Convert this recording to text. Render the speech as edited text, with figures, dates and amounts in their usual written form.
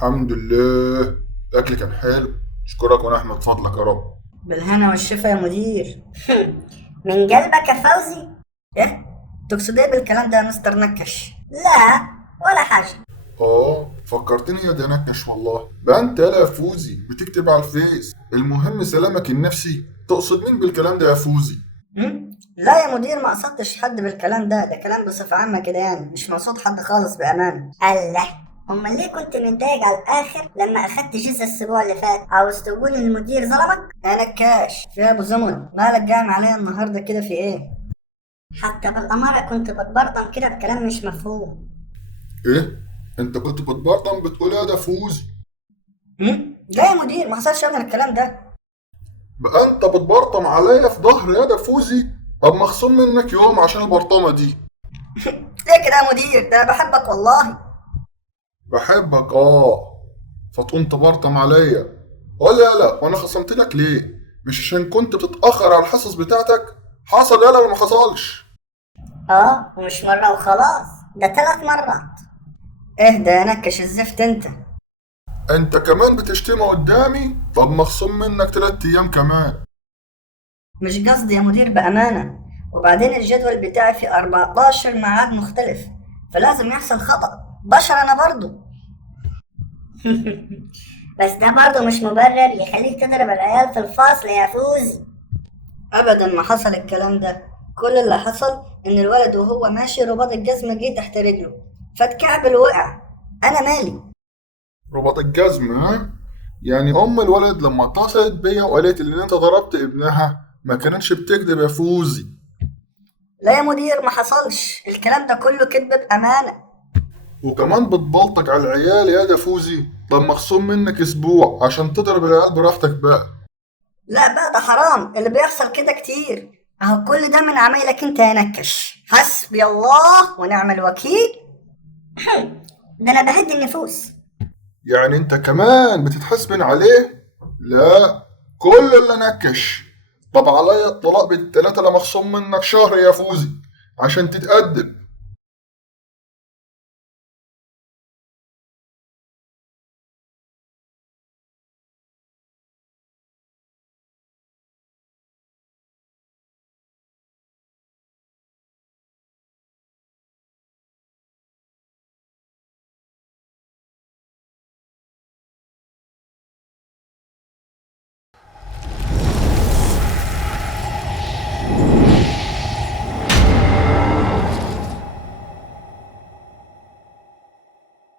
الحمد لله. الأكل كان حلو. أشكرك ونحمد فضلك يا رب. بالهنا والشفا يا مدير. من قلبك يا فوزي؟ ايه تقصد ايه بالكلام ده يا مستر نكش؟ لا، ولا حاجة. فكرتني يا دنكش والله. بقى أنت يا فوزي بتكتب على الفيس المهم سلامك النفسي؟ تقصد مين بالكلام ده يا فوزي؟ لا يا مدير، ما قصدتش حد بالكلام ده كلام بصفة عامة كده، يعني مش مقصود حد خالص بأمانة. الله، امال ليه كنت متضايق على الاخر لما اخدت جزء الاسبوع اللي فات؟ عاوز تقول ان المدير ظلمك؟ يا نكاش في ابو زمن، مالك جاي عليا النهارده كده في ايه؟ حتى بالامارة كنت بتبرطم كده بكلام مش مفهوم. إيه؟ أنت كنت بتبرطم بتقول يا ده فوزي؟ لا يا مدير، ما حصلش ابدا الكلام ده. بقى أنت بتبرطم عليا في ظهر يا ده فوزي؟ طب مخصوم منك يوم عشان البرطمة دي. ليه كده يا مدير؟ ده انا بحبك والله. بحبك فتقوم تبرطم عليا؟ ولا لا، وانا خصمت لك ليه؟ مش عشان كنت بتتأخر على الحصص بتاعتك؟ حصل يالا ولا ما حصلش؟ ومش مرة وخلاص، ده 3 مرات. اهدى يا نكش الزفت انت. انت كمان بتشتمه قدامي؟ طب مخصوم منك 3 ايام كمان. مش قصدي يا مدير بأمانة، وبعدين الجدول بتاعي في 14 ميعاد مختلف، فلازم يحصل خطأ، بشر أنا برضو. بس ده برضه مش مبرر يخليك تضرب العيال في الفصل يا فوزي. أبدا ما حصل الكلام ده. كل اللي حصل إن الولد وهو ماشي رباط الجزمة جه تحت رجله فاتكعبل وقع. أنا مالي؟ رباط الجزمة ها؟ يعني ام الولد لما اتصلت بيا وقالت ان انت ضربت ابنها ما كانتش بتكذب يا فوزي؟ لا يا مدير، ما حصلش الكلام ده كله كذب بأمانة. وكمان بتبلطج على العيال يا ده فوزي؟ طب مخصوم منك اسبوع عشان تضرب العيال براحتك بقى. لا بقى، ده حرام اللي بيحصل كده كتير. اهو كل ده من عمايلك انت يا نكش. حسبي الله ونعم الوكيل. ده انا بهدي النفوس. يعني انت كمان بتتحسبن عليه؟ لا، كل اللي نكش. طب عليا الطلاق بالتلاتة اللي مخصوم منك شهر يا فوزي عشان تتقدم.